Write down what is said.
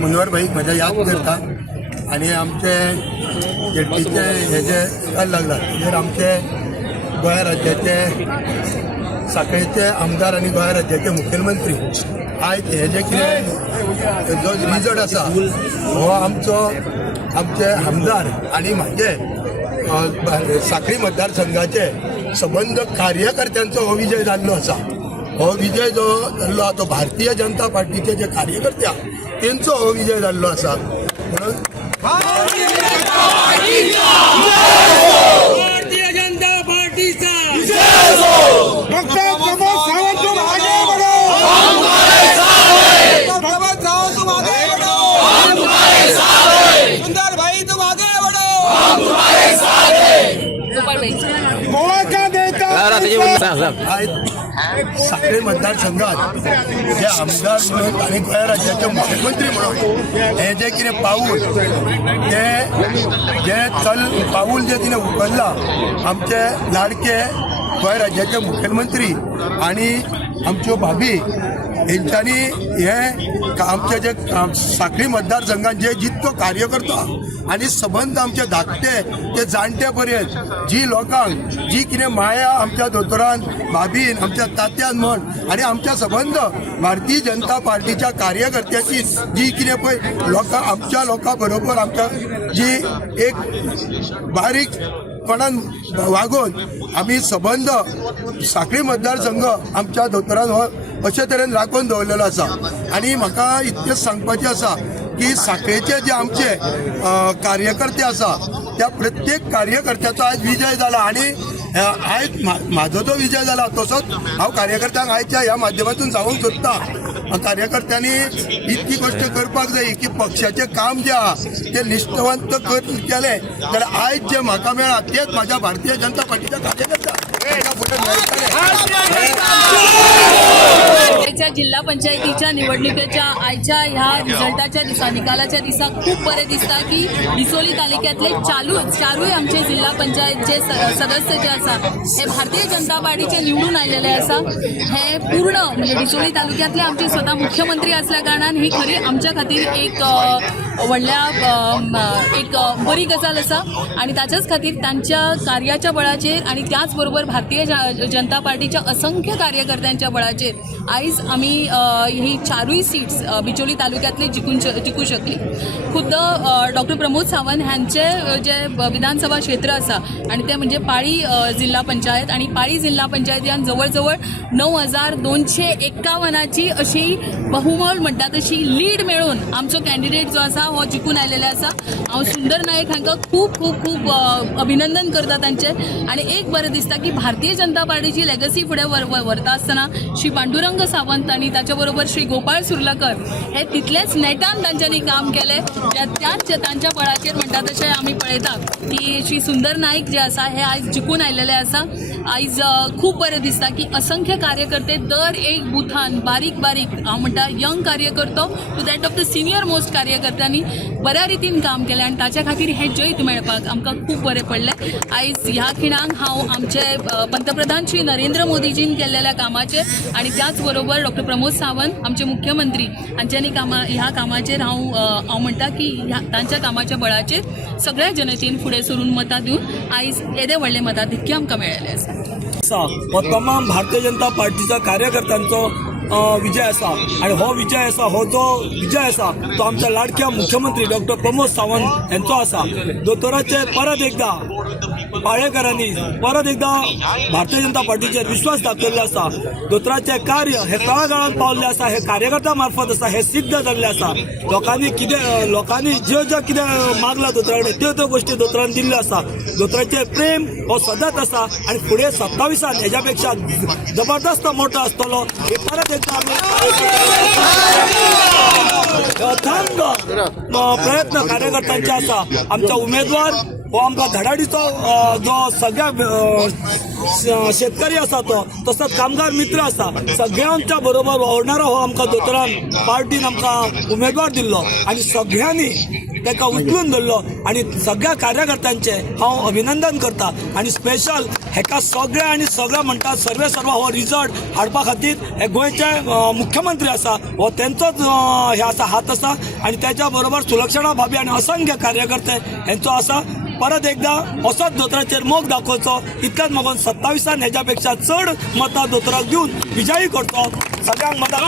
मनोहर भाई माझ्या याद करता आणि आमचे जेटीचे हे जे काय लागला तर आमचे गोंय राज्याचे साखळेचे आमदार आणि गोंय राज्याचे मुखेलमंत्री आयज हे जे कितें जो रिजल्ट आसा हो आमचे आमदार आणि माझे साखळी मतदारसंघाचे संबंध कार्यकर्त्यांचो हो विजय जाल्लो आसा। हो विजय जो जाल्लो तो भारतीय जनता पार्टीचे जे कार्यकर्ते तेंचो हो विजय जाल्लो आसा म्हणून भारतीय जनता पार्टीचा डॉक्टर प्रमोद सावंत तुम आगे बढ़ो, हमारे साथ हैं। प्रमोद सावंत तुम आगे बढ़ो, हम तुम्हारे साथ हैं। सुंदर भाई तुम आगे बढ़ो, हम तुम्हारे साथ हैं। गोवा का नेता साखळी मतदारसंघात जे आमदार म्हणून आणि गोंय राज्याचे मुख्यमंत्री म्हणून हे जे कितें पाऊल जे पाऊल जे तिने उखलला आमचे लाडके गोंय राज्याचे मुखेलमंत्री आणि आमच्यो भाभी हेंच्यांनी हे आमचे जे साखळी मतदारसंघात जे जितको कार्यकर्ता आणि संबंध आमचे धाकटे ते जाणटे पर्यंत जी लोकांक जी कितें माया आमच्या दोतोरान भाभीन आमच्या तात्यान म्हण आणि आमच्या संबंध भारतीय जनता पार्टीच्या कार्यकर्त्याची जी कितें पळय लोकां आमच्या लोकां बरोबर आमच्या जी एक बारीकपणान वागून आमी संबंध साखळी मतदारसंघ आमच्या दोतोरान हो अशे तरेन राखून दवरलेलो आसा। आणि म्हाका इतकेंच सांगपाचें आसा की साखळेचे जे आमचे कार्यकर्ते आसा त्या प्रत्येक कार्यकर्त्याचो आज विजय जाला आणि आयज म्हाजो जो विजय जाला तसोच हांव कार्यकर्त्यांक आयच्या ह्या माध्यमातून सांगूंक सोदता कार्यकर्त्यांनी इतकी गोष्ट करपाक जाय की पक्षाचें काम जे आहा ते निश्ठवंत केले जाल्यार आयज जे म्हाका मेळ्ळा तेच म्हाज्या भारतीय जनता पार्टीच्या कार्यकर्त्यांक जिल्हा पंचायतीच्या निवडणुकीच्या आयच्या ह्या रिझल्टाच्या दिसा निकालाच्या दिसा खूप बरे दिसता की डिसोली तालुक्यातले चारूय आमचे जिल्हा पंचायतचे सदस्य जे आसा हे भारतीय जनता पार्टीचे निवडून आलेले आसा। हे पूर्ण म्हणजे डिसोली तालुक्यातले आमचे स्वतः मुख्यमंत्री असल्या कारणान ही खरी आमच्या खातीर एक व्हडल्या एक बरी गजाल आसा आणि ताच्याच खातीर त्यांच्या कार्याच्या बळाचेर आणि त्याच बरोबर भारतीय जनता पार्टीच्या असंख्य कार्यकर्त्यांच्या बळाचेर आयज आमी ही चारूय सीट्स बिचोली तालुक्यातली जिखू शकली। खुद्द डॉक्टर प्रमोद सावंत हांचे जे विधानसभा क्षेत्र आसा आणि ते म्हणजे पाळी जिल्हा पंचायत आणि पाळी जिल्हा पंचायतीन जवळ 9251ची अशी बहुमोल म्हणटा तशी लीड मेळून आमचो कॅन्डिडेट जो आसा हो जिखून आयलेले आसा। हांव सुंदर नायक हांकां खूप खूप खूप अभिनंदन करता तांचे आणि एक बरें दिसता की भारतीय जनता पार्टीची लेगसी फुडें व्हरता आसतना श्री पांडुरंग सावंत आणि त्याच्या बरोबर श्री गोपाळ सुर्लकर हे तितलेच नेटान तांच्यांनी काम केले त्याच तांच्या बळाचेर म्हणटा तशें आमी पळयता की श्री सुंदर नाईक जे आसा हे आयज जिखून आयलेले आसा। आयज खूप बरें दिसता की असंख्य कार्यकर्ते दर एक बुथान बारीक हांव म्हणटा यंग कार्यकर्तो to that of the senior most कार्यकर्त्यांनी बऱ्या रितीन काम केलें आणि ताच्या खातीर हे जैत मेळपाक आमकां खूप बरें पडलें। आयज ह्या खिणाक हांव आमचे पंतप्रधान श्री नरेंद्र मोदीजीन केल्लेल्या कामाचेर आणि त्याचबरोबर डॉक्टर प्रमोद सावंत आमचे मुख्यमंत्री हांच्यांनी ह्या कामाचेर हांव म्हणटा की तांच्या कामाच्या बळाचेर सगळ्या जनतेन फुडें सरून मतां दिवन आयज येदे व्हडले मताधिक्य आमकां मेळ्ळेले आसा। हो तमाम भारतीय जनता पार्टीच्या कार्यकर्त्यांचो विजय आसा आणि हो विजय आसा हो जो विजय आसा तो आमच्या लाडक्या मुख्यमंत्री डॉक्टर प्रमोद सावंत यांचो आसा। दोतोराचे परत एकदा पाळेकरांनी परत एकदा भारतीय जनता पार्टीचेर विश्वास दाखयल्लो आसा। दोतोराचे कार्य हे तळागाळांत पावल्ले आसा, हे कार्यकर्त्यां मार्फत आसा, हे सिद्ध जाल्ले आसा। लोकांनी ज्यो कितें मागला दोतोरा कडेन त्यो गोष्टी दोतोरान दिल्ल्यो आसा। दोतोराचे प्रेम हो सदांच आसा आणि फुडें 27 हेच्या पेक्षा जबरदस्त मोठो आसतलो हे परत एकदा आमी अथंग प्रयत्न कार्यकर्त्यांचे आसा। आमचा उमेदवार हो आमकां धडाडीचो जो सगळ्या शेतकरी आसा तो तसोच कामगार मित्र आसा सगळ्यांच्या बरोबर वावरणारो हो आमकां दोतोरान पार्टीन आमकां उमेदवार दिल्लो आनी सगळ्यांनी ताका उचलून धरलो आनी सगळ्या कार्यकर्त्यांचे हांव अभिनंदन करता आनी स्पेशल हेका सगळे म्हणटात सर्वे सर्वा हो रिजल्ट हाडपा खातीर हे गोंयचे मुख्यमंत्री आसा हो तेंचोच हे आसा हात आसा आनी त्याच्या बरोबर सुलक्षणा भाभी आनी असंख्य कार्यकर्ते हेंचो आसा परत एकदा असोच दोतोराचेर मोग दाखोवचो इतल्याच मागून 27 हेच्या पेक्षा चड मतां दोतोराक दिवन विजयी करचो सगळ्यांक मतां